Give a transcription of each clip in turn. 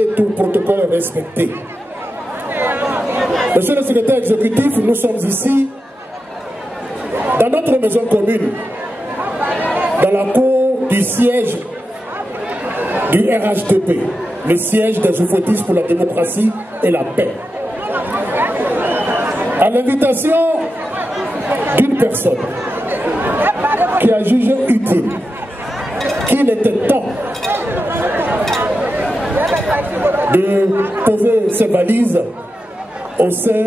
Et tout protocole respecté. Monsieur le secrétaire exécutif, nous sommes ici dans notre maison commune, dans la cour du siège du RHDP, le siège des oufouettistes pour la démocratie et la paix. À l'invitation d'une personne qui a jugé utile qu'il était temps de poser ses valises au sein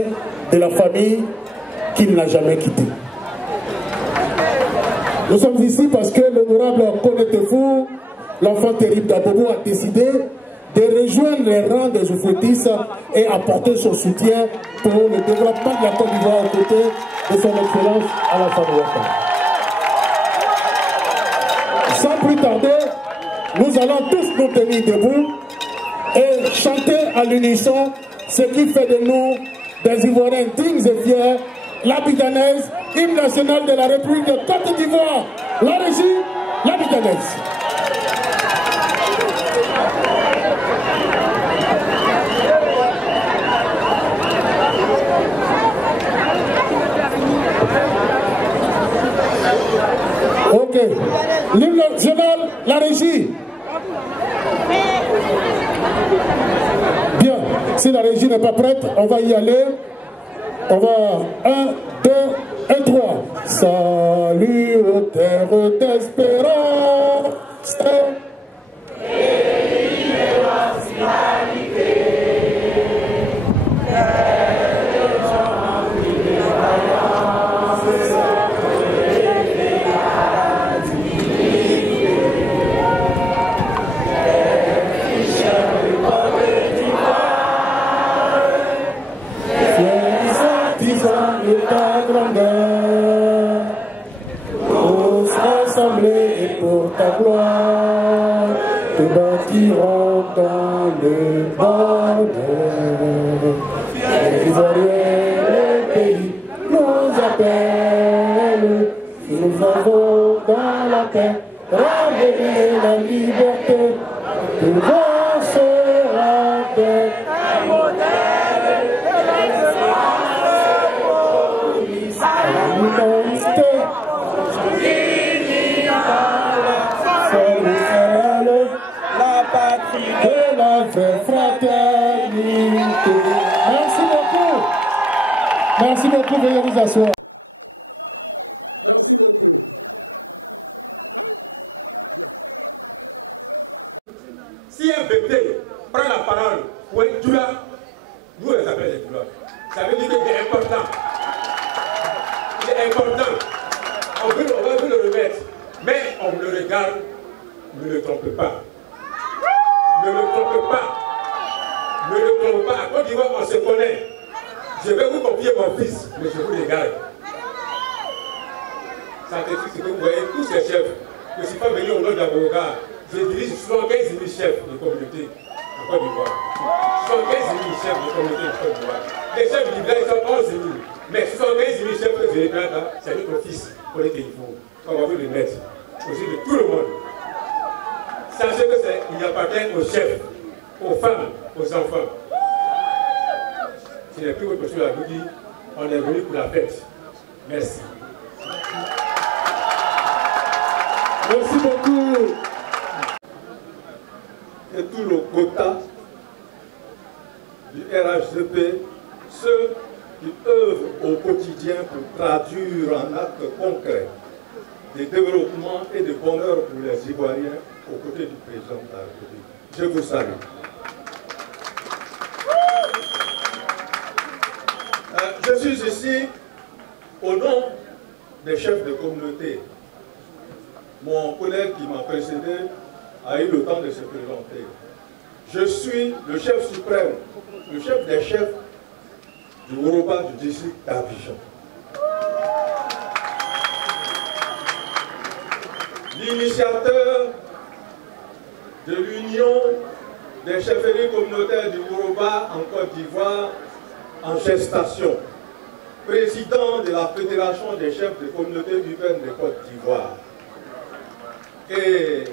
de la famille qu'il n'a jamais quittée. Nous sommes ici parce que l'honorable Konetefou, l'enfant terrible d'Abobo, a décidé de rejoindre les rangs des oufouettistes et apporter son soutien pour le développement de la Côte d'Ivoire aux côtés de son excellence Alassane Ouattara. Sans plus tarder, nous allons tous nous tenir debout et chanter à l'unisson ce qui fait de nous des Ivoiriens dignes et fiers, l'Abidjanaise, hymne national de la République de Côte d'Ivoire. La régie, l'Abidjanaise. Ok. L'hymne national, la régie. Bien. Si la régie n'est pas prête, on va y aller. On va 1, 2 et 3. Salut aux terres d'espérance. Ta gloire, te bâtirons dans le bonheur. Les Ivoiriens, le pays nous appelle, nous avons dans la paix ramené la liberté, tout va se rappeler. Un modèle la patrie de la vraie fraternité. Merci beaucoup. Merci beaucoup, veuillez vous asseoir. Si un bébé prend la parole ou un doula, nous les appelons les doulas. Ça veut dire qu'il est important. Il est important. On va vous le remettre. Mais on le regarde, ne le trompe pas. Ne le trompe pas. Ne le trompe pas. À Côte d'Ivoire, on se connaît. Je vais vous confier mon fils, mais je vous regarde. Ça te dit ce que vous voyez, tous ces chefs. Je ne suis pas venu au nom d'Avocat. Je dirige 75 000 chefs de communauté en Côte d'Ivoire. 75 000 chefs de communauté en Côte d'Ivoire. Les chefs du village sont 11 000. Mais 75 000 chefs que je regarde là, c'est notre fils pour les qu'il faut. On va vous le mettre. Aussi de tout le monde. Sachez que il appartient aux chefs, aux femmes, aux enfants. Ce n'est plus votre chose à vous dire, on est venu pour la fête. Merci. Merci beaucoup. Et tout le quota du RHDP, ceux qui œuvrent au quotidien pour traduire en actes concrets des développements et de bonheur pour les Ivoiriens aux côtés du président de la République. Je vous salue. Je suis ici au nom des chefs de communauté. Mon collègue qui m'a précédé a eu le temps de se présenter. Je suis le chef suprême, le chef des chefs du Woroba du district d'Abidjan. L'initiateur de l'union des chefferies communautaires du Woroba en Côte d'Ivoire en gestation, président de la Fédération des chefs de communautés urbaines de Côte d'Ivoire. Et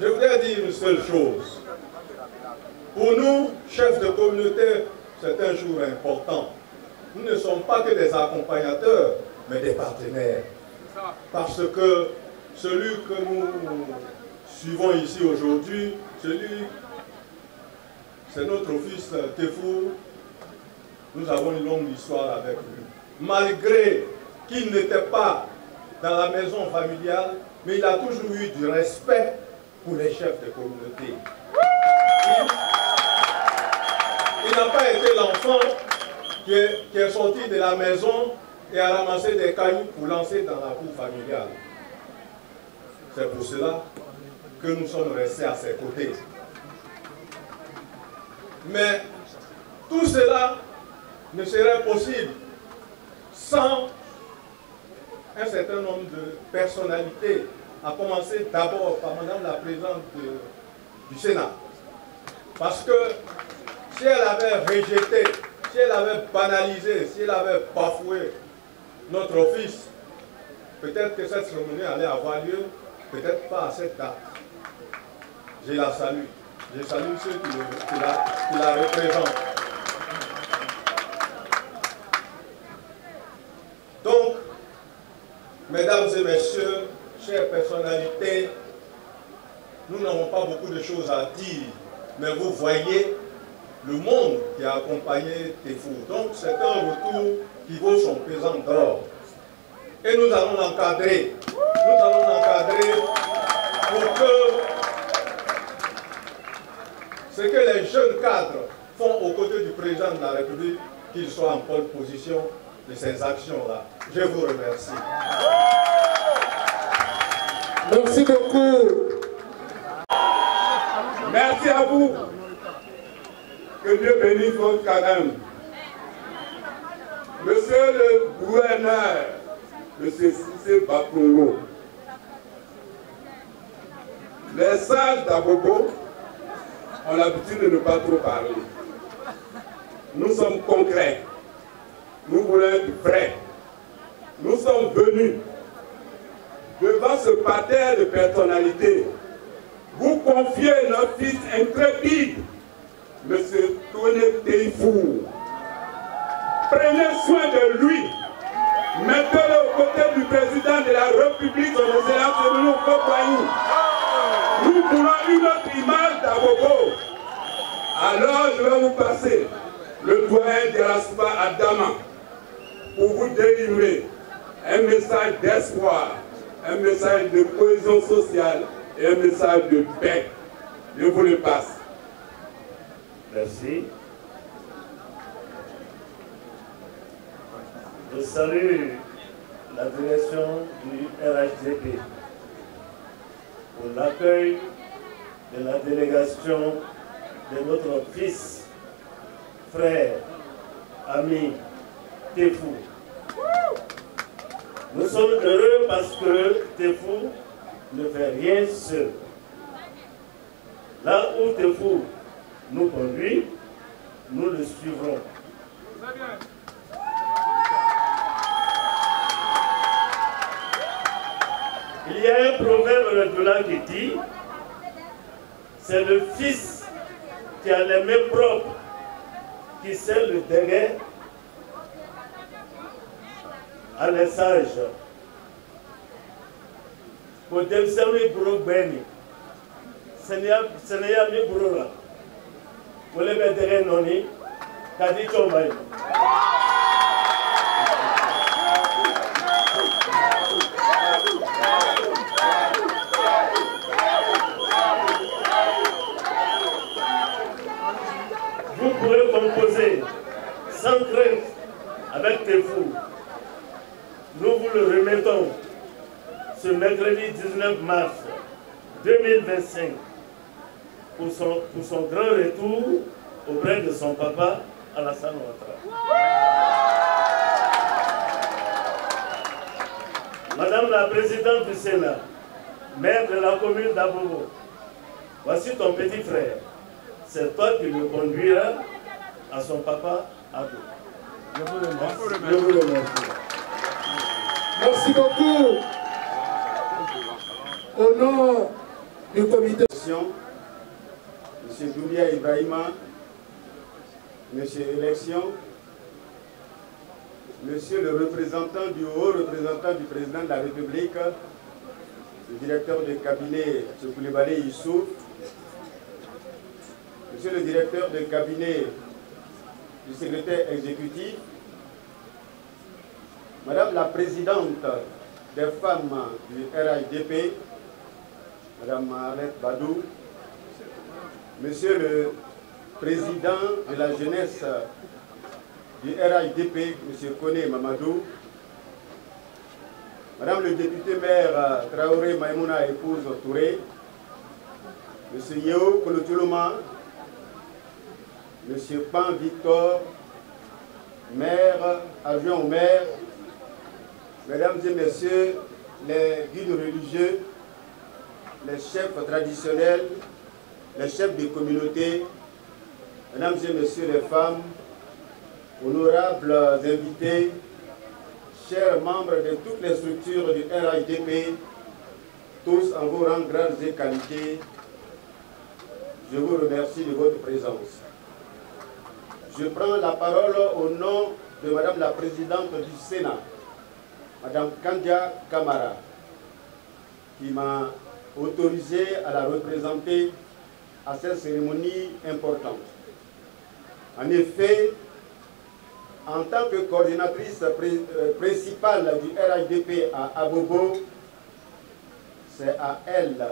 je voudrais dire une seule chose. Pour nous, chefs de communauté, c'est un jour important. Nous ne sommes pas que des accompagnateurs, mais des partenaires. Parce que celui que nous suivons ici aujourd'hui, c'est notre fils Tefou. Nous avons une longue histoire avec lui. Malgré qu'il n'était pas dans la maison familiale, mais il a toujours eu du respect pour les chefs de communauté. Il n'a pas été l'enfant qui est sorti de la maison et a ramassé des cailloux pour lancer dans la cour familiale. C'est pour cela que nous sommes restés à ses côtés. Mais tout cela ne serait possible sans un certain nombre de personnalités, à commencer d'abord par Madame la Présidente du Sénat. Parce que si elle avait rejeté, si elle avait banalisé, si elle avait bafoué notre office, peut-être que cette cérémonie allait avoir lieu, peut-être pas à cette date. Je la salue. Je salue ceux qui la représentent. Donc, mesdames et messieurs, chères personnalités, nous n'avons pas beaucoup de choses à dire, mais vous voyez le monde qui a accompagné Tefou. Donc, c'est un retour qui vaut son pesant d'or. Et nous allons l'encadrer. Nous allons l'encadrer pour que ce que les jeunes cadres font aux côtés du président de la République, qu'ils soient en pole position de ces actions-là. Je vous remercie. Merci beaucoup. Merci à vous. Que Dieu bénisse votre carême. Monsieur le gouverneur, Monsieur Cissé Bakongo, les sages d'Abobo ont l'habitude de ne pas trop parler. Nous sommes concrets. Nous voulons être vrais. Nous sommes venus devant ce parterre de personnalités vous confier notre fils intrépide, M. Toné Tefou. Prenez soin de lui. Mettez-le aux côtés du président de la République, son excellence Emmanuel Kopaï. Nous voulons une autre image d'Abobo. Alors je vais vous passer le doyen d'Eraspa Adama pour vous délivrer un message d'espoir, un message de cohésion sociale et un message de paix. Je vous le passe. Merci. Je salue la direction du RHDP pour l'accueil de la délégation de notre fils, frère, ami, Tefou. Nous sommes heureux parce que Tefou ne fait rien seul. Là où Tefou nous conduit, nous le suivrons. Il y a un proverbe maintenant qui dit, c'est le fils qui a les mains propres qui sait le déguet à les sages. Pour décider pour Beni, ce n'est pas mi pour là. Vous le mettez noni, kadi chomai. Vous pourrez composer sans crainte avec Tefou. Nous vous le remettons ce mercredi 19 mars 2025 pour son grand retour auprès de son papa Alassane Ouattara. Madame la Présidente du Sénat, maire de la commune d'Abobo, voici ton petit frère. C'est toi qui le conduiras à son papa Ado. Je vous remercie. Je vous remercie. Merci beaucoup. Au nom du comité. Nous M. Doumbia Ibrahima, M. Élection, Monsieur le représentant du haut représentant du président de la République, le directeur de cabinet, M. Koulibaly Youssouf, Monsieur le directeur de cabinet du secrétaire exécutif, Madame la présidente des femmes du RHDP, Madame Arlette Badou, Monsieur le président de la jeunesse du RHDP, M. Kone Mamadou, Madame le député maire Traoré Maïmouna, épouse Touré, M. Yeo Kolotuloma, M. Pan Victor, maire, adjoint au maire, Mesdames et Messieurs les guides religieux, les chefs traditionnels, les chefs de communauté, Mesdames et Messieurs les femmes, honorables invités, chers membres de toutes les structures du RHDP, tous en vos rangs, grades et qualités, je vous remercie de votre présence. Je prends la parole au nom de Madame la Présidente du Sénat, Madame Kandia Kamara, qui m'a autorisé à la représenter à cette cérémonie importante. En effet, en tant que coordinatrice principale du RHDP à Abobo, c'est à elle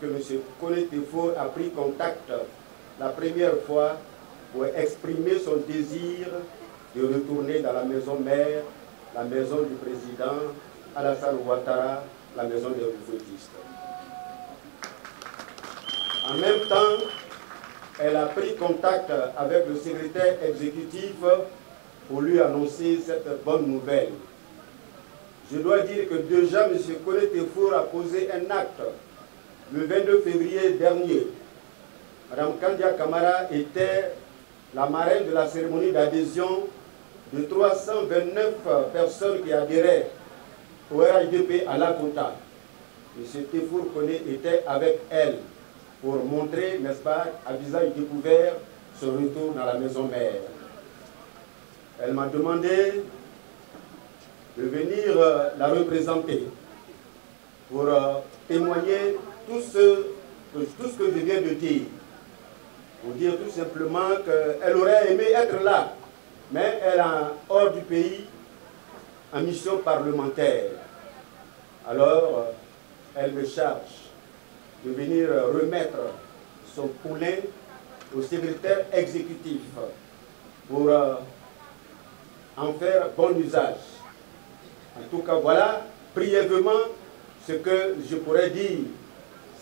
que M. Kone Tefo a pris contact la première fois pour exprimer son désir de retourner dans la maison mère, la maison du président Alassane Ouattara, la maison des retraitistes. En même temps, elle a pris contact avec le secrétaire exécutif pour lui annoncer cette bonne nouvelle. Je dois dire que déjà M. Kone Tefo a posé un acte le 22 février dernier. Mme Kandia Kamara était la marraine de la cérémonie d'adhésion de 329 personnes qui adhéraient au RHDP à Lakota. M. Tefo Kone était avec elle pour montrer, n'est-ce pas, à visage découvert, son retour dans la maison mère. Elle m'a demandé de venir la représenter pour témoigner tout ce que je viens de dire. Pour dire tout simplement qu'elle aurait aimé être là, mais elle est hors du pays en mission parlementaire. Alors, elle me charge de venir remettre son poulain au secrétaire exécutif pour en faire bon usage. En tout cas, voilà brièvement ce que je pourrais dire.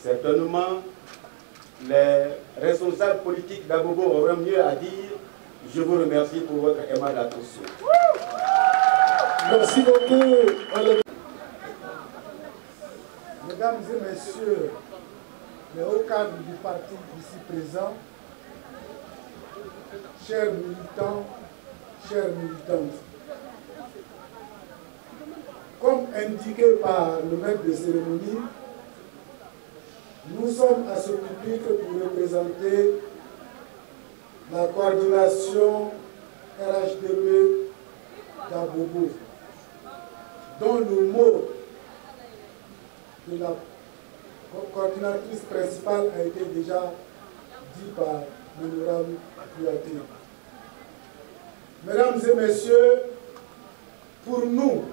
Certainement, les responsables politiques d'Abobo auront mieux à dire. Je vous remercie pour votre aimable attention. Merci beaucoup. Mesdames et messieurs, les hauts cadres du parti ici présents, chers militants, chères militantes, comme indiqué par le maître de cérémonie, nous sommes à ce pupitre pour représenter la coordination RHDP d'Abobo, dont le mot de la coordinatrice principale a été déjà dit par l'honorable Kouyaté. Mesdames et messieurs, pour nous,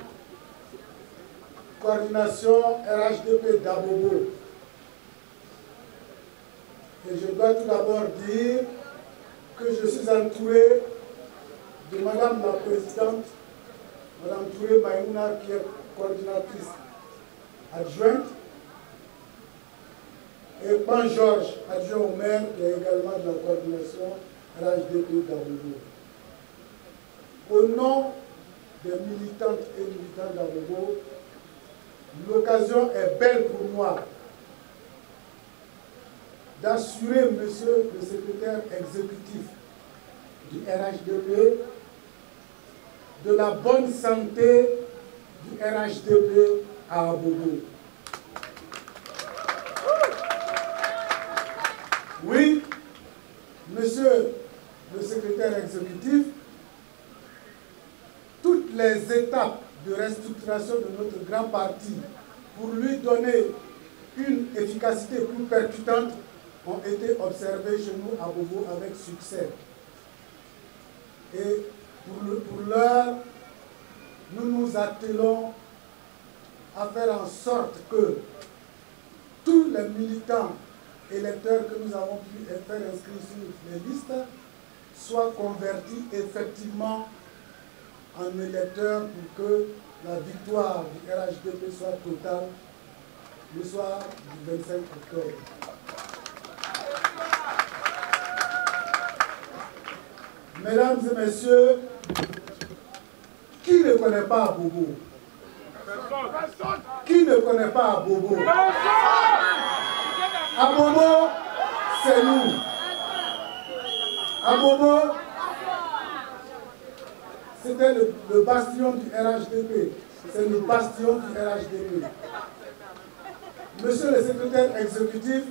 coordination RHDP d'Abobo, et je dois tout d'abord dire que je suis entouré de Madame la Présidente, Madame Touré Maïmouna, qui est coordinatrice adjointe, et Pan Georges, adjoint au maire, qui est également de la coordination RHDP d'Abobo. Au nom des militantes et militants d'Abobo, l'occasion est belle pour moi d'assurer, monsieur le secrétaire exécutif du RHDP, de la bonne santé du RHDP à Abobo. Oui, Monsieur le secrétaire exécutif, toutes les étapes de restructuration de notre grand parti pour lui donner une efficacité plus percutante ont été observées chez nous à Bobo avec succès. Et pour l'heure, nous nous attelons à faire en sorte que tous les militants électeurs que nous avons pu faire inscrire sur les listes soient convertis effectivement en électeurs pour que la victoire du RHDP soit totale le soir du 25 octobre. Mesdames et messieurs, qui ne connaît pas Bobo? Qui ne connaît pas Bobo? Bobo, c'est nous. Bobo, c'était le bastion du RHDP. C'est le bastion du RHDP. Monsieur le secrétaire exécutif,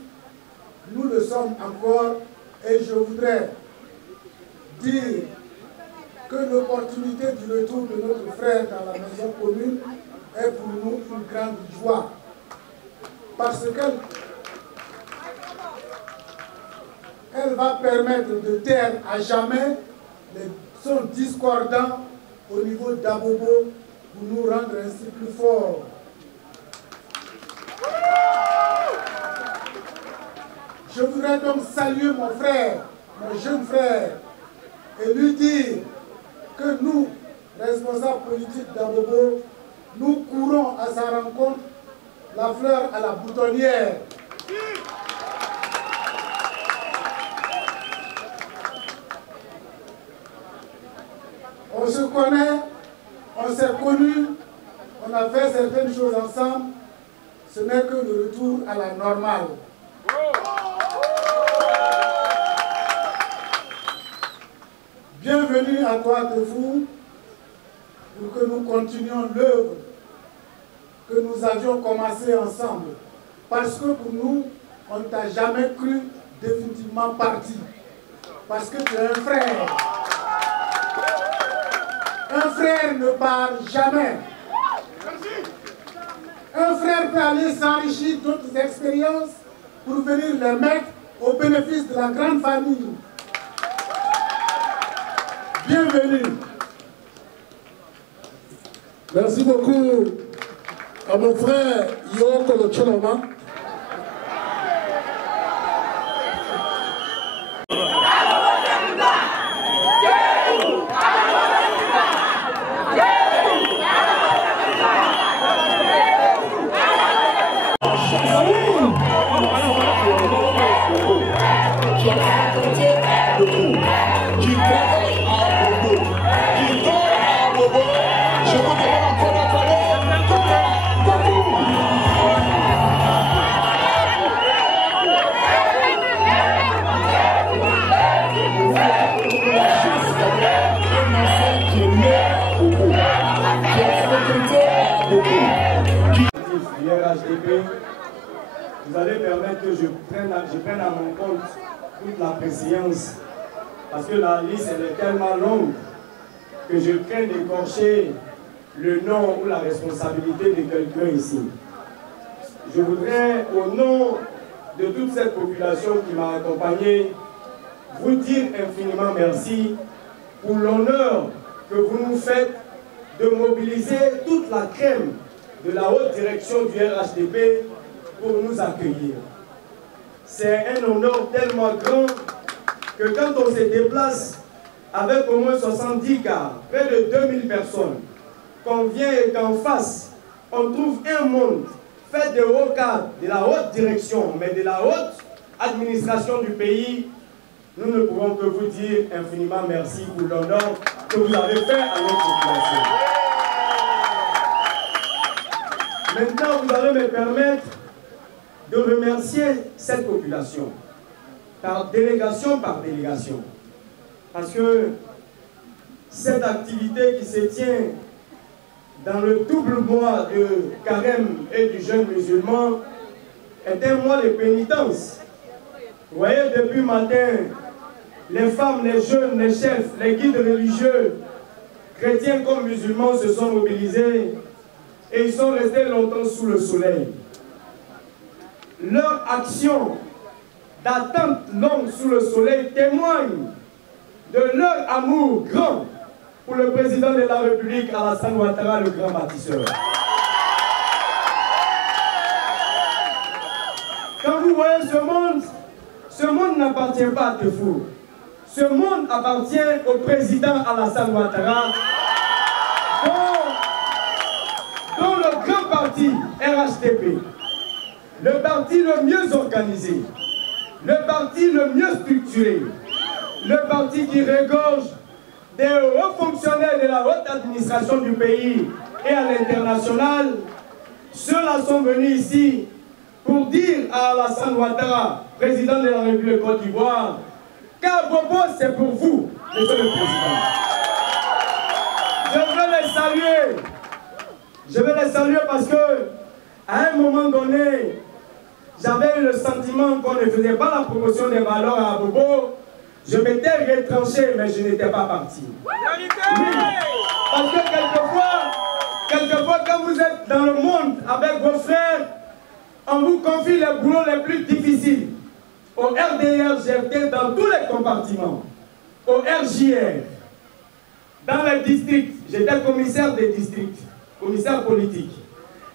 nous le sommes encore et je voudrais dire que l'opportunité du retour de notre frère dans la maison commune est pour nous une grande joie. Parce qu'elle va permettre de taire à jamais les sons discordants au niveau d'Abobo pour nous rendre ainsi plus forts. Je voudrais donc saluer mon frère, mon jeune frère, et lui dire que nous, responsables politiques d'Abobo, nous courons à sa rencontre la fleur à la boutonnière. On se connaît, on s'est connus, on a fait certaines choses ensemble. Ce n'est que le retour à la normale. Bienvenue à toi, Tefou, pour que nous continuions l'œuvre que nous avions commencé ensemble. Parce que pour nous, on ne t'a jamais cru définitivement parti. Parce que tu es un frère. Un frère ne part jamais. Un frère peut aller s'enrichir d'autres expériences pour venir les mettre au bénéfice de la grande famille. Bienvenue. Merci beaucoup à mon frère Yoko Locholoma. Vous allez permettre que je prenne à mon compte toute la préséance, parce que la liste elle est tellement longue que je crains d'écorcher le nom ou la responsabilité de quelqu'un ici. Je voudrais, au nom de toute cette population qui m'a accompagné, vous dire infiniment merci pour l'honneur que vous nous faites de mobiliser toute la crème de la haute direction du RHDP pour nous accueillir. C'est un honneur tellement grand que quand on se déplace avec au moins 70 cars, près de 2000 personnes, qu'on vient et qu'en face, on trouve un monde fait de hauts cadres, de la haute direction, mais de la haute administration du pays, nous ne pouvons que vous dire infiniment merci pour l'honneur que vous avez fait à notre population. Maintenant, vous allez me permettre de remercier cette population, par délégation. Parce que cette activité qui se tient dans le double mois de carême et du jeûne musulman est un mois de pénitence. Vous voyez, depuis matin, les femmes, les jeunes, les chefs, les guides religieux, chrétiens comme musulmans se sont mobilisés et ils sont restés longtemps sous le soleil. Leur action d'attente longue sous le soleil témoigne de leur amour grand pour le président de la République, Alassane Ouattara, le grand bâtisseur. Quand vous voyez ce monde n'appartient pas à Tefour. Ce monde appartient au président Alassane Ouattara, dont le grand parti RHDP, le parti le mieux organisé, le parti le mieux structuré, le parti qui regorge des hauts fonctionnaires de la haute administration du pays et à l'international, ceux-là sont venus ici pour dire à Alassane Ouattara, président de la République de Côte d'Ivoire, qu'Abobo c'est pour vous, monsieur le président. Je veux les saluer parce que, à un moment donné, j'avais eu le sentiment qu'on ne faisait pas la promotion des valeurs à Abobo. Je m'étais retranché, mais je n'étais pas parti. Oui, parce que quelquefois, quand vous êtes dans le monde avec vos frères, on vous confie les boulots les plus difficiles. Au RDR, j'étais dans tous les compartiments. Au RJR, dans les districts, j'étais commissaire des districts, commissaire politique.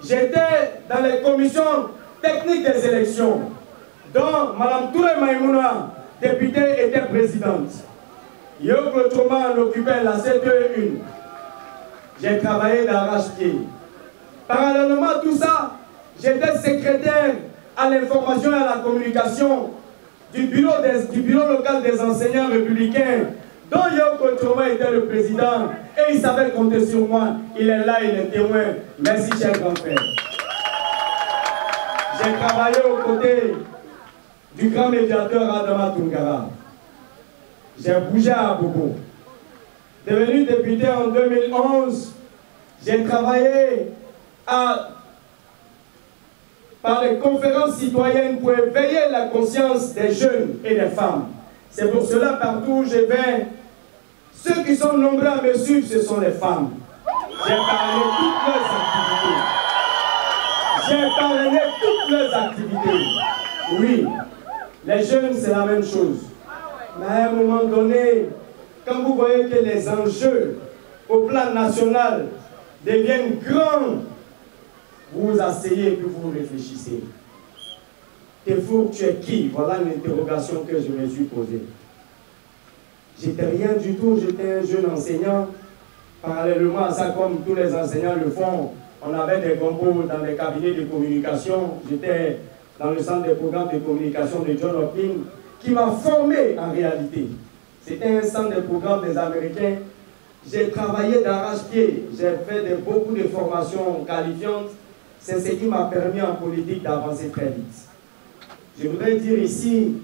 J'étais dans les commissions techniques des élections, dont Mme Touré Maïmouna, députée, était présidente. Yoko Choma en occupait la CTE1. J'ai travaillé d'arrache-pied. Parallèlement à tout ça, j'étais secrétaire à l'information et à la communication du bureau local des enseignants républicains, dont Yoko Choma était le président, et il savait compter sur moi. Il est là, il est témoin. Merci, cher grand frère. J'ai travaillé aux côtés du grand médiateur Adama Toungara. J'ai bougé à Abobo. Devenu député en 2011, j'ai travaillé par les conférences citoyennes pour éveiller la conscience des jeunes et des femmes. C'est pour cela, partout où je vais, ceux qui sont nombreux à me suivre, ce sont les femmes. J'ai parlé toutes leurs activités. J'ai parlé toutes leurs activités. Oui, les jeunes, c'est la même chose. Mais à un moment donné, quand vous voyez que les enjeux au plan national deviennent grands, vous vous asseyez et puis vous réfléchissez. Tefour, tu es qui? Voilà l'interrogation que je me suis posée. J'étais rien du tout, j'étais un jeune enseignant. Parallèlement à ça, comme tous les enseignants le font, on avait des gombos dans les cabinets de communication. J'étais dans le centre des programmes de communication de John Hopkins, qui m'a formé en réalité. C'était un centre de programmes des Américains. J'ai travaillé d'arrache-pied, j'ai fait beaucoup de formations qualifiantes. C'est ce qui m'a permis en politique d'avancer très vite. Je voudrais dire ici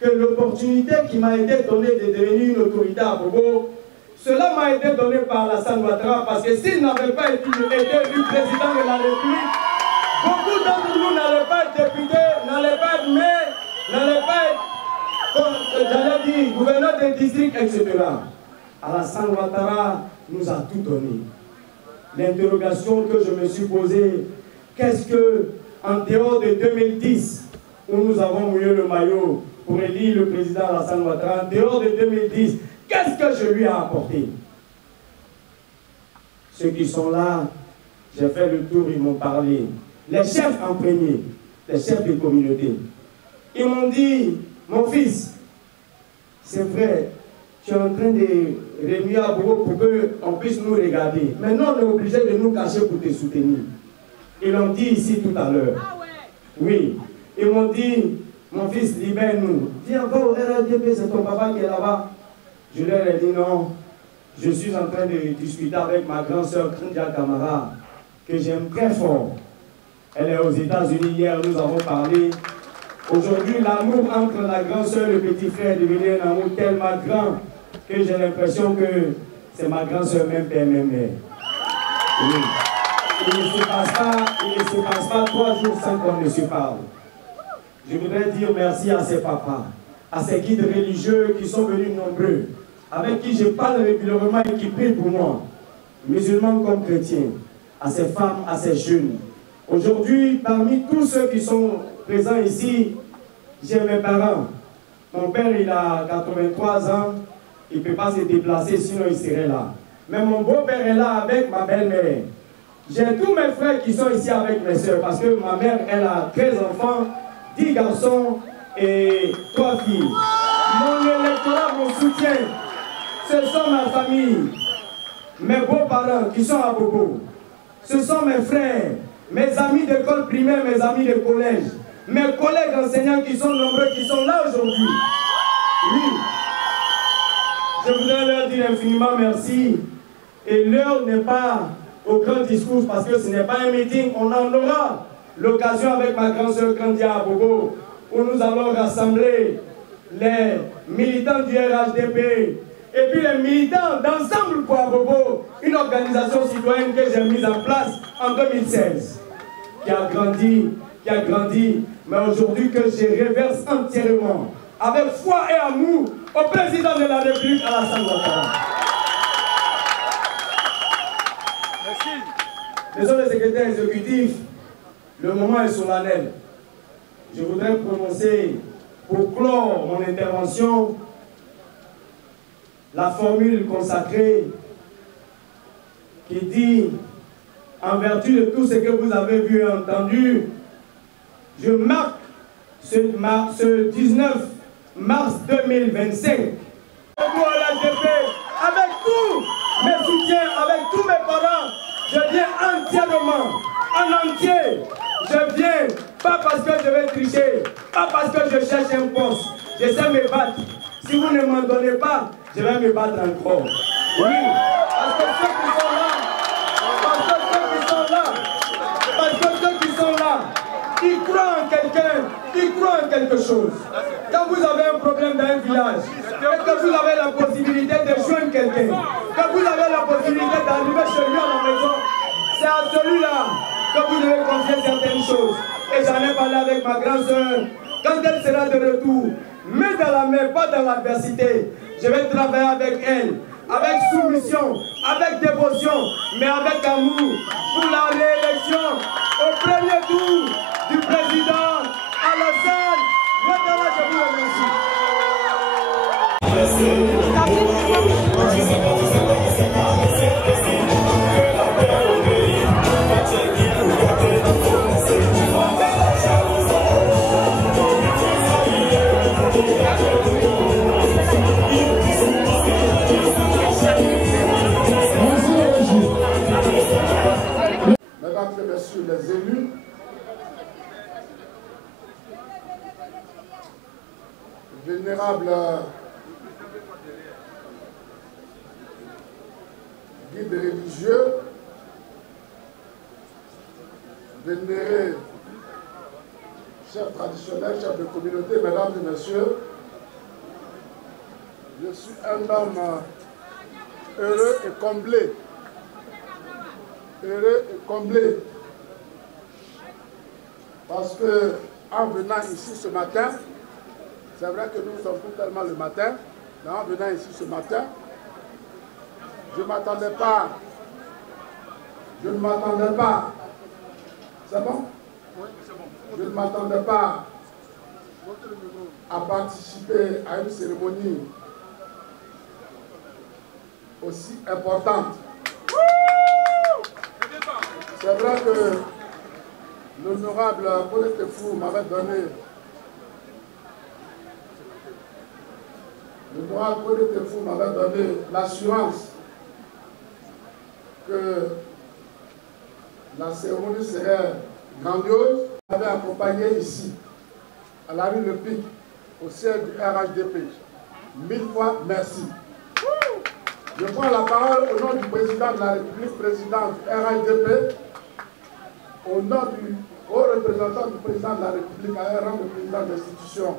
que l'opportunité qui m'a été donnée de devenir une autorité à Bobo, cela m'a été donné par Alassane Ouattara, parce que s'il n'avait pas été élu président de la République, beaucoup d'entre nous n'allaient pas être députés, n'allaient pas être maires, n'allaient pas être, j'allais dire, gouverneur des districts, etc. Alassane Ouattara nous a tout donné. L'interrogation que je me suis posée, qu'est-ce que, en dehors de 2010, où nous avons mouillé le maillot pour élire le président Alassane Ouattara, en dehors de 2010, qu'est-ce que je lui ai apporté? Ceux qui sont là, j'ai fait le tour, ils m'ont parlé. Les chefs en premier, les chefs de communauté. Ils m'ont dit, mon fils, c'est vrai, tu es en train de remuer à Bobo pour qu'on puisse nous regarder. Maintenant, on est obligé de nous cacher pour te soutenir. Ils l'ont dit ici tout à l'heure. Ah ouais. Oui. Ils m'ont dit, mon fils, libère-nous. Viens, va au RLDP, c'est ton papa qui est là-bas. Je leur ai dit non. Je suis en train de discuter avec ma grande sœur, Krindia Kamara, que j'aime très fort. Elle est aux États-Unis. Hier, nous avons parlé. Aujourd'hui, l'amour entre la grande sœur et le petit frère est devenu un amour tellement grand que j'ai l'impression que c'est ma grande sœur, même père, même mère. Oui. Il ne se passe pas 3 jours sans qu'on ne se parle. Je voudrais dire merci à ses papas. à ces guides religieux qui sont venus nombreux, avec qui je parle régulièrement et qui prient pour moi, musulmans comme chrétiens, à ces femmes, à ces jeunes. Aujourd'hui, parmi tous ceux qui sont présents ici, j'ai mes parents. Mon père, il a 83 ans, il ne peut pas se déplacer, sinon il serait là. Mais mon beau-père est là avec ma belle-mère. J'ai tous mes frères qui sont ici avec mes soeurs, parce que ma mère, elle a 13 enfants, 10 garçons et 3 filles. Mon électorat, mon soutien, ce sont ma famille, mes beaux-parents qui sont à Bobo. Ce sont mes frères, mes amis d'école primaire, mes amis de collège, mes collègues enseignants qui sont nombreux, qui sont là aujourd'hui. Oui, je voudrais leur dire infiniment merci. Et l'heure n'est pas au grand discours parce que ce n'est pas un meeting. On en aura l'occasion avec ma grande sœur Candia à Bobo, où nous allons rassembler les militants du RHDP et puis les militants d'Ensemble pour Abobo, une organisation citoyenne que j'ai mise en place en 2016, qui a grandi, mais aujourd'hui que je reverse entièrement, avec foi et amour, au président de la République, Alassane Ouattara. Monsieur le secrétaire exécutif, le moment est solennel. Je voudrais prononcer, pour clore mon intervention, la formule consacrée qui dit, en vertu de tout ce que vous avez vu et entendu, je marque ce 19 mars 2025 avec tous mes soutiens, avec tous mes parents. Je viens entièrement, en entier. Je viens, pas parce que je vais tricher, pas parce que je cherche un poste. Je sais me battre. Si vous ne m'en donnez pas, je vais me battre encore. Oui, parce que ceux qui sont là, ils croient en quelqu'un, ils croient en quelque chose. Quand vous avez un problème dans un village, et que vous avez la possibilité de joindre quelqu'un, que vous avez la possibilité d'arriver chez lui à la maison, c'est à celui-là que vous devez confier certaines choses. Et j'en ai parlé avec ma grande soeur. Quand elle sera de retour, main dans la main, pas dans l'adversité, je vais travailler avec elle, avec soumission, avec dévotion, mais avec amour, pour la réélection au premier tour du président Alassane Ouattara. Je vous remercie. Mesdames et messieurs les élus, vénérables guides religieux, vénérés chefs traditionnels, chefs de communauté, mesdames et messieurs, je suis un homme heureux et comblé. Heureux et comblé. Parce que en venant ici ce matin, c'est vrai que nous sommes tout tellement le matin, mais en venant ici ce matin, je ne m'attendais pas. Je ne m'attendais pas. C'est bon? Oui, c'est bon. Je ne m'attendais pas à participer à une cérémonie aussi importante. C'est vrai que l'honorable Paulette Tefou m'avait donné l'assurance que la cérémonie serait grandiose. Il m'avait accompagné ici, à la rue Le Pic, au siège du RHDP. 1000 fois merci. Je prends la parole au nom du président de la République, président du RHDP, au nom du haut représentant du président de la République, à un rang de président de l'institution,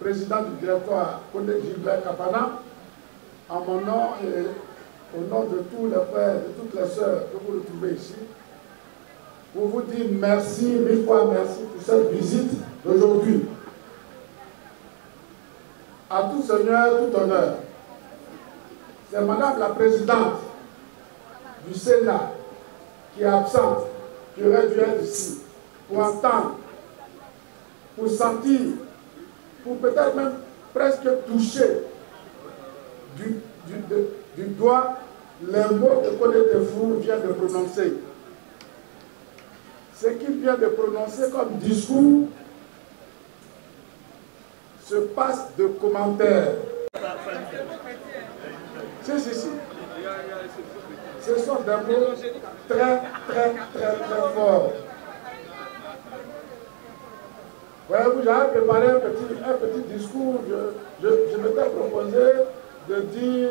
président du directoire, collègue Gilbert Kapana, en mon nom et au nom de tous les frères et toutes les sœurs que vous retrouvez ici, pour vous dire merci, 1000 fois merci pour cette visite d'aujourd'hui. à tout seigneur, tout honneur. C'est Madame la Présidente du Sénat qui est absente, qui aurait dû être ici, pour entendre, pour sentir, pour peut-être même presque toucher du doigt les mots que Colette Tefou vient de prononcer. Ce qu'il vient de prononcer comme discours se passe de commentaires. Si. Ce sont des mots très forts. Voyez-vous, j'avais préparé un petit discours. Je m'étais proposé de dire,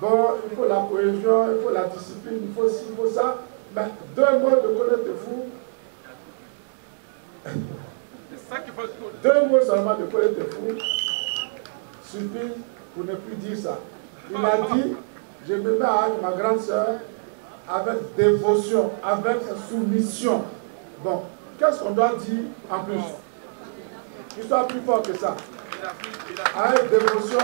bon, il faut la cohésion, il faut la discipline, il faut ci, il faut ça. Mais 2 mots de Colette Tefou, 2 mots seulement de Colette Tefou suffisent pour ne plus dire ça. Il a dit, je me mets avec ma grande sœur avec dévotion, avec soumission. Bon, qu'est-ce qu'on doit dire en plus? Il soit plus fort que ça. Avec dévotion,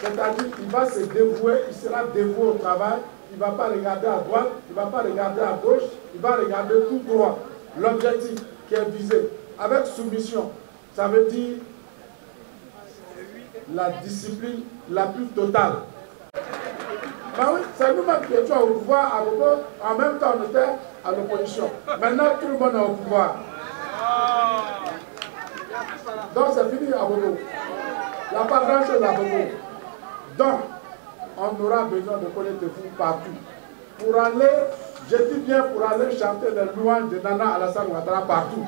c'est-à-dire qu'il va se dévouer, il sera dévoué au travail, il ne va pas regarder à droite, il ne va pas regarder à gauche, il va regarder tout droit. L'objectif qui est visé, avec soumission, ça veut dire la discipline la plus totale. Ben oui, c'est nous-mêmes qui étions au pouvoir à Bobo, en même temps on était à l'opposition. Maintenant tout le monde est au pouvoir. Donc c'est fini à Bobo. Il n'y a pas grand chose à Bobo. Donc, on aura besoin de Colette Tefou partout. Pour aller, je dis bien pour aller chanter les louanges de Nana Alassane Ouattara partout.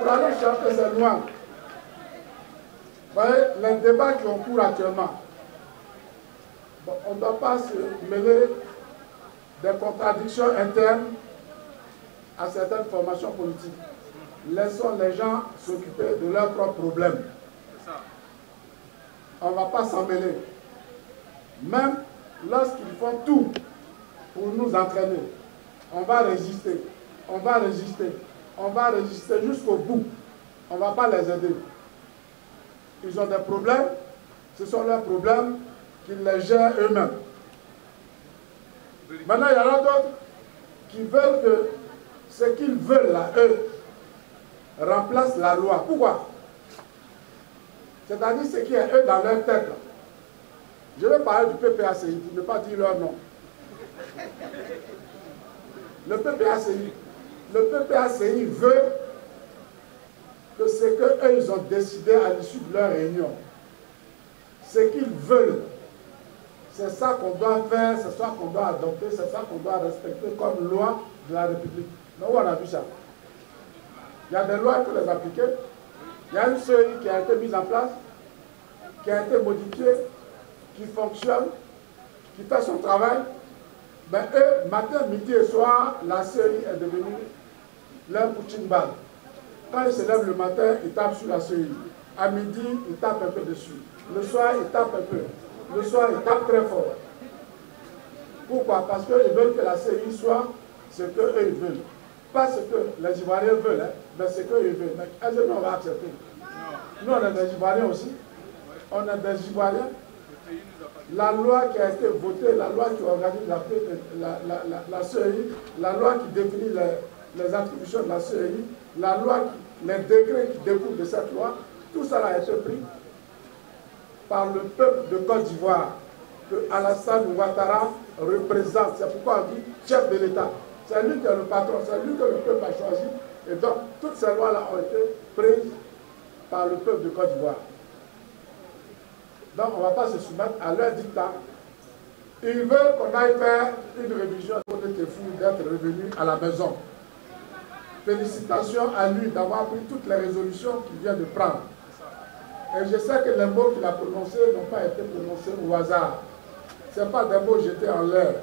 Pour aller chanter ces louanges. Vous voyez, les débats qui ont cours actuellement. Bon, on ne doit pas se mêler des contradictions internes à certaines formations politiques. Laissons les gens s'occuper de leurs propres problèmes. On ne va pas s'en mêler. Même lorsqu'ils font tout pour nous entraîner, on va résister. On va résister. On va résister jusqu'au bout. On ne va pas les aider. Ils ont des problèmes. Ce sont leurs problèmes qu'ils les gèrent eux-mêmes. Maintenant, il y en a d'autres qui veulent que ce qu'ils veulent là, eux, remplace la loi. Pourquoi? C'est-à-dire ce qui est eux dans leur tête. Là. Je vais parler du PPACI pour ne pas dire leur nom. Le PPACI veut que ce qu'eux ils ont décidé à l'issue de leur réunion, ce qu'ils veulent, c'est ça qu'on doit faire, c'est ça qu'on doit adopter, c'est ça qu'on doit respecter comme loi de la République. Donc on a vu ça. Il y a des lois pour les appliquer. Il y a une CEI qui a été mise en place, qui a été modifiée, qui fonctionne, qui fait son travail. Mais eux, matin, midi et soir, la CEI est devenue leur punching ball. Quand ils se lèvent le matin, ils tapent sur la CEI. À midi, ils tapent un peu dessus. Le soir, ils tapent un peu. Le soir, ils tapent très fort. Pourquoi? Parce qu'ils veulent que la CEI soit ce qu'eux ils veulent. Pas ce que les Ivoiriens veulent, hein, mais ce qu'ils veulent. Mais est-ce que nous, on va accepter? Nous, on est des Ivoiriens aussi. On est des Ivoiriens. La loi qui a été votée, la loi qui organise la CEI, la loi qui définit les attributions de la CEI, la loi, les décrets qui découlent de cette loi, tout ça a été pris par le peuple de Côte d'Ivoire, que Alassane Ouattara représente. C'est pourquoi on dit chef de l'État. C'est lui qui est le patron, c'est lui que le peuple a choisi. Et donc, toutes ces lois-là ont été prises par le peuple de Côte d'Ivoire. Donc, on ne va pas se soumettre à leur dictat. Ils veulent qu'on aille faire une révision pour être fou d'être revenu à la maison. Félicitations à lui d'avoir pris toutes les résolutions qu'il vient de prendre. Et je sais que les mots qu'il a prononcés n'ont pas été prononcés au hasard. Ce ne sont pas des mots jetés en l'air.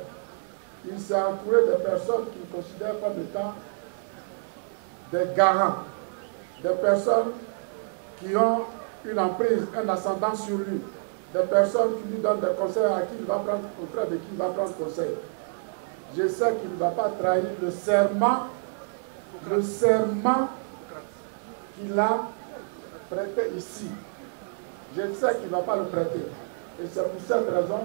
Il s'est entouré de personnes qu'il considère comme étant des garants, des personnes qui ont une emprise, un ascendant sur lui, des personnes qui lui donnent des conseils à qui il va prendre, auprès de qui il va prendre conseil. Je sais qu'il ne va pas trahir le serment qu'il a prêté ici. je sais qu'il ne va pas le prêter. Et c'est pour cette raison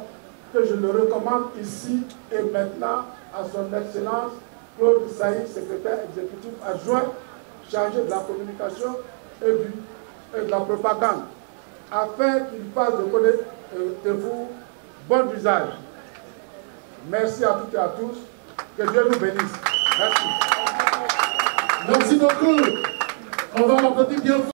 que je le recommande ici et maintenant à son Excellence Claude Saïd, secrétaire exécutif adjoint, chargé de la communication et de la propagande, afin qu'il fasse de vous bon usage. Merci à toutes et à tous. Que Dieu nous bénisse. Merci. Merci beaucoup. On va l'applaudir bien.